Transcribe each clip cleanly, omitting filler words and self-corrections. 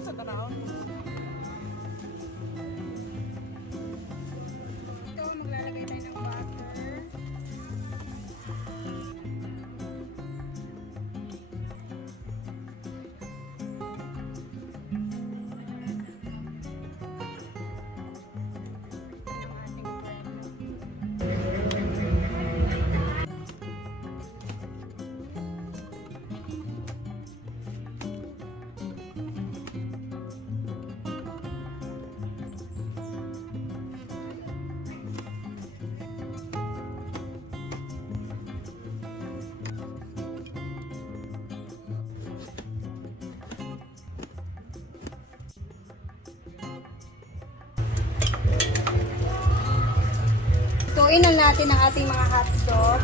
sa tanawon. Ito, maglalagay tayo ng butter. Tuin na natin ang ating mga hotdog.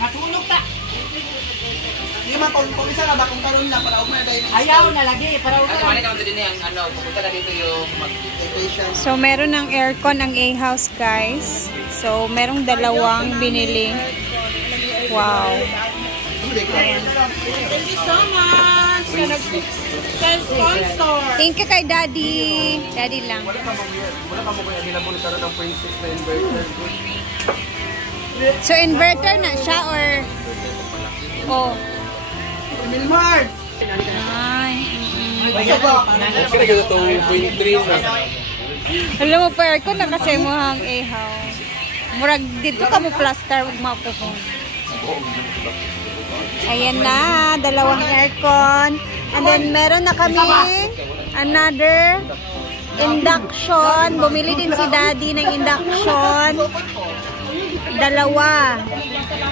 Nasunog ta. Di man kung isa na ba kung karon na para ugma dai. Ayaw na lagi para Ano man ka din ang ano, pupunta na dito yung mag-integration. So, meron ng aircon ang A-house, guys. So, merong dalawang binili. Wow. Ayan. Thank you so much. Sa sponsor. Thank you kay Daddy. Daddy lang. Wala pa mo kuya available karon ng princess na inverter. So, inverter na siya or... Oh. Milmar. Ay. Kaya gito to 0.3 na. Alam mo pa, aircon na kasi mo ang A-house. Murag dito ka mo plaster, huwag mapupong. Ayan na, dalawang aircon. And then, meron na kami another induction. Bumili din si Daddy ng induction. Dalawa.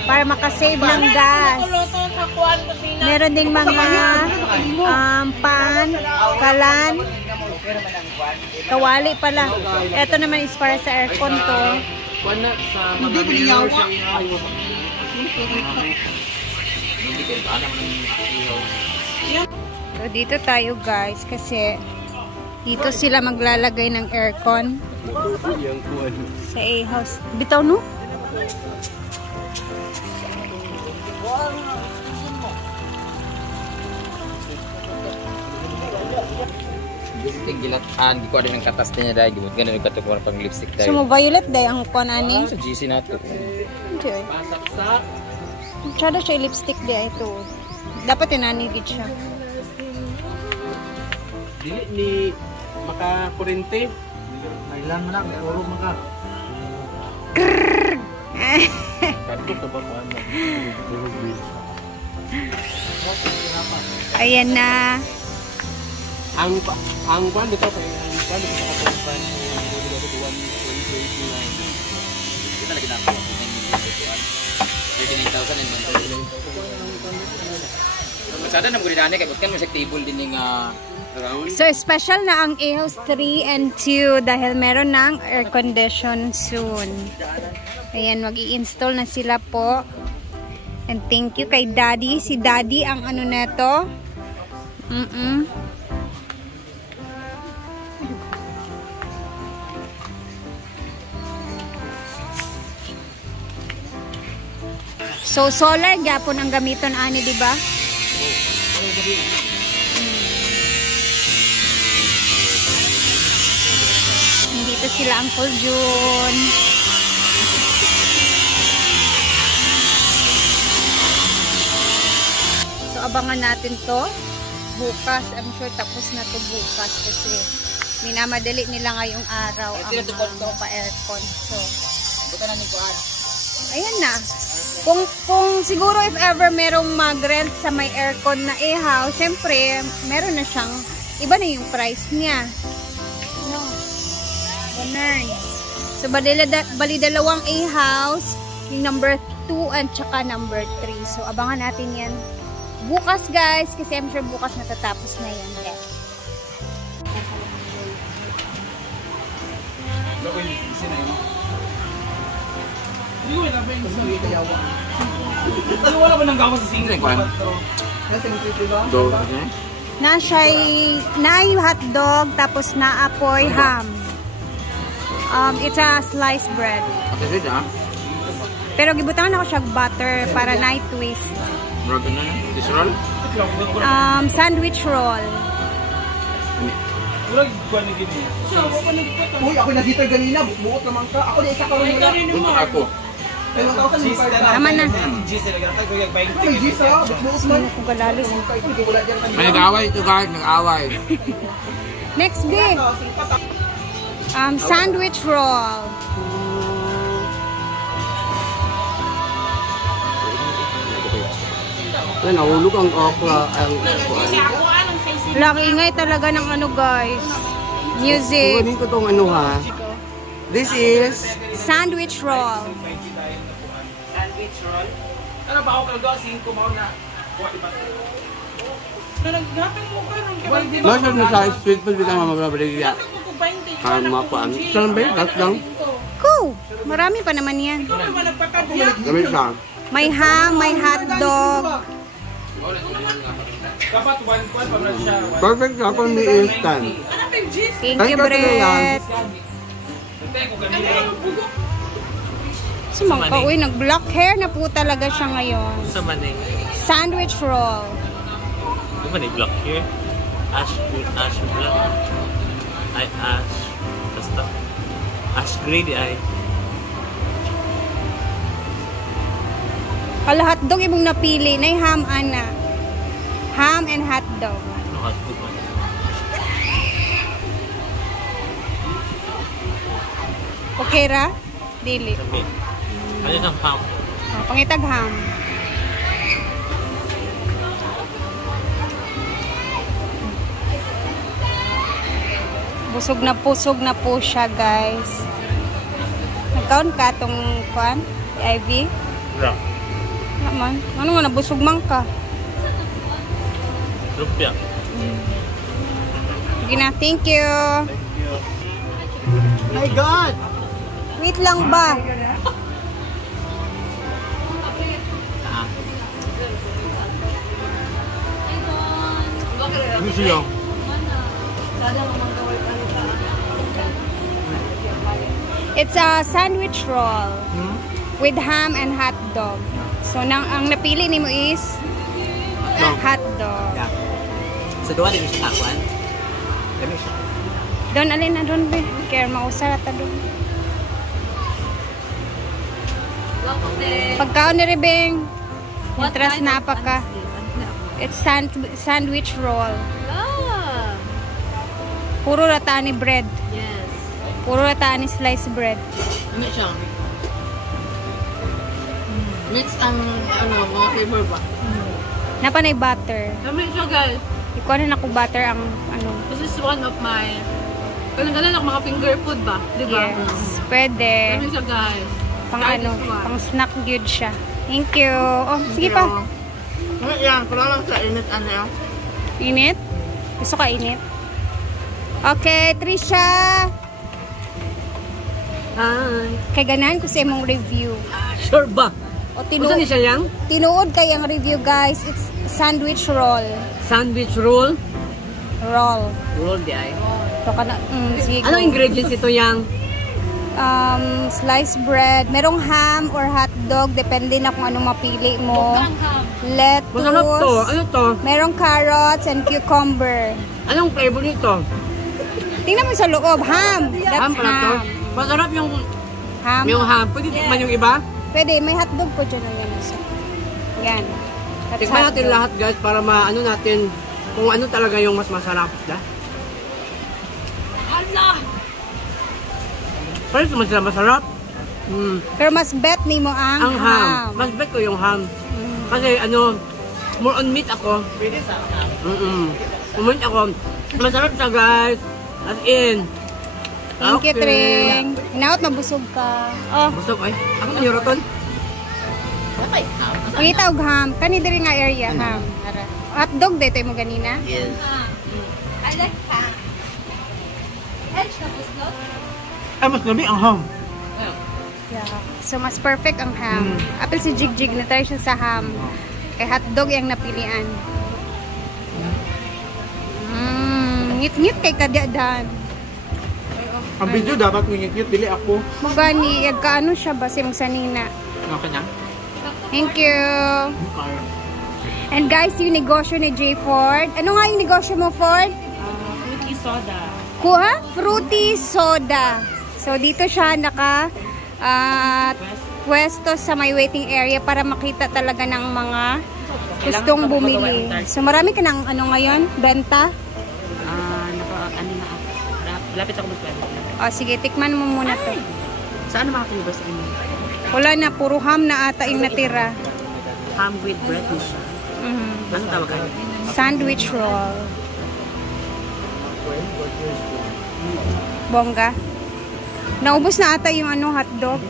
Para makasave ng gas. Meron ding mga pan, kalan, kawali pala. Ito naman is para sa aircon to. Hindi ko niyawa. So, dito tayo guys kasi dito sila maglalagay ng aircon sa A-house. Bitaw no? Lipstick gilatan, di ko ada ng katas niya dahil gimot ganun yung katukuhan pang lipstick So, dahil. mo violet day ang kuan ani? Sa GC na ito. Okay. Tsada siya lipstick day ito. Dapat tinanigid siya. Dili ni maka-kurente. Mailan mo lang, uro maka. Kadto ka ba kuan? Ayan na. Ang kuan dito kay ang kuan dito sa kuan 1.89. Kita lagi dapat. 9,000 and 1,000. Masyado na mga dinani kaya kan sa table din yung around. So, special na ang A-House 3 and 2 dahil meron ng air condition soon. Ayan, mag-i-install na sila po. And thank you kay Daddy. Si Daddy ang ano neto. So, solar gyapon ang gamiton ani, di ba? Dito sila Uncle June. So, abangan natin to bukas. I'm sure tapos na to bukas kasi minamadali nila ngayong araw ang pa-aircon. So, buta na ni Kuan. Ayan na. Kung siguro if ever merong mag-rent sa may aircon na A-house, syempre, meron na siyang, iba na yung price niya. No. Ganun. So, bali dalawang A-house, yung number 2 at saka number 3. So, abangan natin yan bukas, guys, kasi I'm sure bukas natatapos na yan. Okay. Wala ba nang gawas sa singre? Na siya'y hotdog, tapos naapoy ham. It's a sliced bread. Pero gibutangan ako siya butter para night twist. This roll? Sandwich roll. Uy, ako nag-gitar ganina, buot naman ka. Ako na isa ka rin nila. Ako. Tama na. May G's ha, buot man. Kung galalis. May nag-away ito guys, nag-away. Next day. Sandwich roll. Ay, nahulog ang okra. Laki ingay talaga ng ano, guys. Music. Kunin ko tong ano ha. This is Sandwich roll. Sandwich roll. Ano ba ako kalagawa? 5 mao na. Masarap na sa street food kita mamabalik yan. Kan mapaan. Saan ba? That's lang. Cool. Marami pa naman yan. Dami siya. May ham, may hotdog. Dapat 1 pa na siya. Perfect na kung may instant. Thank you, Brett. Sumangka, uy, nag-black hair na po talaga siya ngayon. Sa maning. Sandwich roll. Di ba ni-block here? Ash black. Ay, ash. Basta. Ash gray di ay. Kala hotdog imong napili. Nay ham, ana. Ham and hotdog. Ano hot food man? Okay ra? Dili. Sabi. Ano yung ham? Pangitag ham. Busog na po siya, guys. Nagkaon ka tong kuan? Ivy? Bra. Naman. Ano nga, nabusog man ka. Lumpia. Sige na, thank you. My God! Wait lang ba? Ano siya? It's a sandwich roll with ham and hot dog. So, ang napili ni mo is hot dog. Sa doon din siya takuan. Dami siya. Doon, alin na doon, be. Kaya mausara ta doon. Pagkaon ni Rebeng, matras na pa ka. It's sandwich roll. Puro rata ni bread. Yes. Puro rata ni sliced bread. Ano siya? Mix ang mga flavor ba? Napanay butter. Dami siya guys. Ikuha na ako butter ang ano. This is one of my ganun ako mga finger food ba? Diba? Yes. Pwede. Dami siya guys. Pang Try ano, this one. pang snack good siya. Thank you. Oh, sige pa. Yan, kung lang sa init, ano yan? Init? Gusto ka init? Okay, Trisha. Hi. Kay ganahan ko sa imong review. Sure ba? O Gusto niya siya yang? tinuod kay ang review, guys. It's sandwich roll. Sandwich roll. Roll. Roll di ay. So, sige. Anong ingredients ito yang? Sliced bread. Merong ham or hot dog. Depende na kung anong mapili mo. Masarap to. Lettuce. Ano to? Merong carrots and cucumber. Anong flavor nito? Tingnan mo sa loob. Ham. That's Ham pala to? ham. Masarap yung Ham. ham. Pwede tikman yung iba? Pwede. May hot dog po dyan. Yan. That's Tikman hot natin dog. lahat guys para maano natin kung ano talaga yung mas masarap. Parang masarap. Pero mas bet ni mo ang ham. Mas bet ko yung ham. Kasi ano, more on meat ako. Meat ako. Masarap siya guys. As in. Thank you, Tring. Hinaot, mabusog ka. Oh, Busog ay. Ako man yung roton. pangita og ham. Kani diri nga area, ham. Hot dog dito mo ganina? Yes. I like ham. Ay, mas nabi ang ham. Yeah. So, mas perfect ang ham. Apil si Jigjig na tayo siya sa ham. Kay hotdog yung napilian. Ngit-ngit kay kadyadan. Ang video dapat ngingit-ngit, dili ako. Magani, kaano siya ba si Sanina? Okay na? Thank you. And guys, yung negosyo ni J. Ford. Ano nga yung negosyo mo, Ford? Fruity soda. Kuha? Fruity soda. So, dito siya naka pwesto sa may waiting area para makita talaga ng mga gustong bumili. So, marami ka ng ano ngayon? Benta? Lapit ako mag-pwede. O, sige, tikman mo muna to. Saan makakilabas sa inyo? Wala na, puro ham na ata yung natira. Ham with bread mo siya. Ano tawag kayo? Sandwich roll. Bongga. Naubos na ata yung ano, hotdog.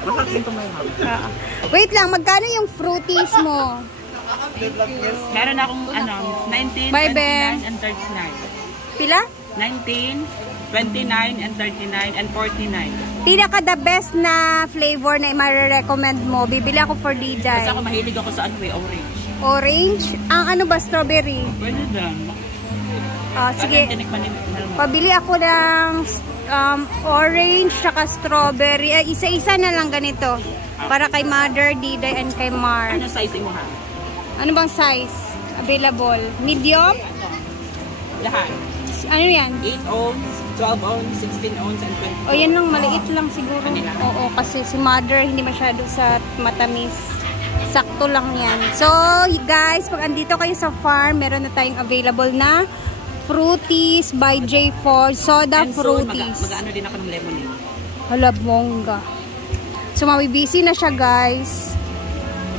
Makakilito mo yung ham. Wait lang, magkano yung fruities mo? Meron akong 19, Bye, 29, Ben. and 39. Pila? 19, 29, and 39, and 49. Pinaka the best na flavor na i-recommend mo. Bibili ako for Kasi Diday. ako mahilig ako sa orange. Orange? Ang ano ba, strawberry? Pwede din. Sige. Tinikman ni Melmo. Pabili ako ng orange saka strawberry. Isa-isa na lang ganito. Para kay Mother, Diday, and kay Mark. Ano size mo ha? Ano bang size? Available? Medium? Lahat. Ano yan? 8 ounce, 12 ounce, 16 ounce, and 20. O yan lang, maliit lang siguro. Oo, kasi si Mother hindi masyado sa matamis. Sakto lang yan. So, guys, pag andito kayo sa farm, meron na tayong available na Fruities by J. Ford. Soda And Fruities. Mag-ano din ako ng lemonade. Hala, bongga. So, mabibisi na siya, guys.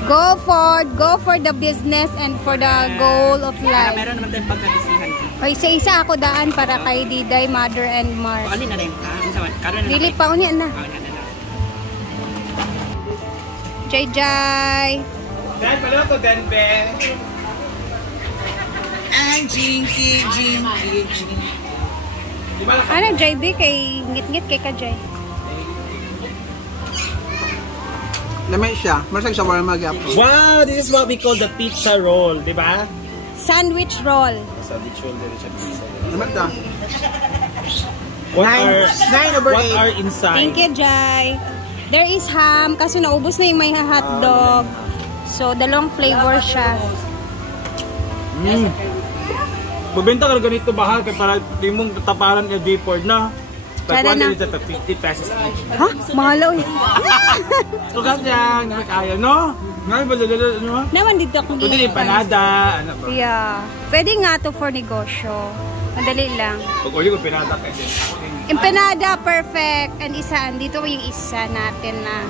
Go for the business and for the goal of life. Meron naman tayong pagkabisihan. O, isa-isa ako daan para kay Diday, Mother, and Mark. Alin na rin ka? Karon na Dili pa, unya na. Jay. Dahil pala ito, Denver. Ang Jinky. Ano, JD kay ngit-ngit kay ka, Jay? Lamay siya. Marasag siya warma gyapon. Wow, this is what we call the pizza roll, di ba? Sandwich roll. Naman ta. What are 9/8. inside? Thank you, Jay. There is ham, kaso naubos na yung may hotdog. So, dalawang flavor siya. Magbenta ka ganito bahal kaya para di mong taparan yung J-Ford na. Kada na. 50 pesos each. Ha? Mahalo yun. So kasi yan, kaya no? Ngayon ba ano? Naman dito akong Ito din panada, ano ba? Yeah. Pwede nga to for negosyo. Madali lang. Pag uli ko pinada kasi. Empanada, perfect. And isa, dito yung isa natin na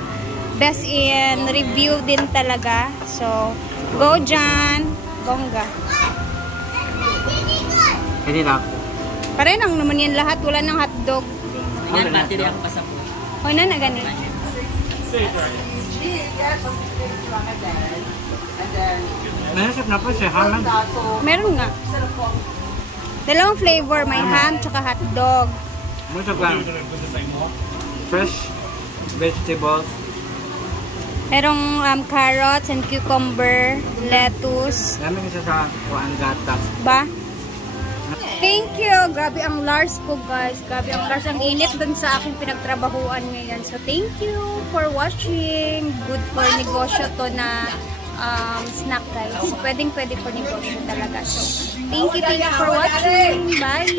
best in review din talaga. So, go dyan. Bongga. Hindi na. Pare lang naman yan lahat. Wala nang hotdog. Yan, battery ako pa sa po. O na gani. Nasip na po siya, haman. Meron nga. Dalawang flavor, may ham tsaka hotdog. Mucho ka. Fresh vegetables. Merong carrots and cucumber, lettuce. Namin isa sa kuhaan gatas. Ba? Thank you! Grabe ang Lars ko, guys. Grabe ang Lars. Ang init dun sa aking pinagtrabahuan ngayon. So, thank you for watching. Good for negosyo to na snack, guys. Pwedeng-pwede for negosyo talaga. So, thank you for watching. Bye!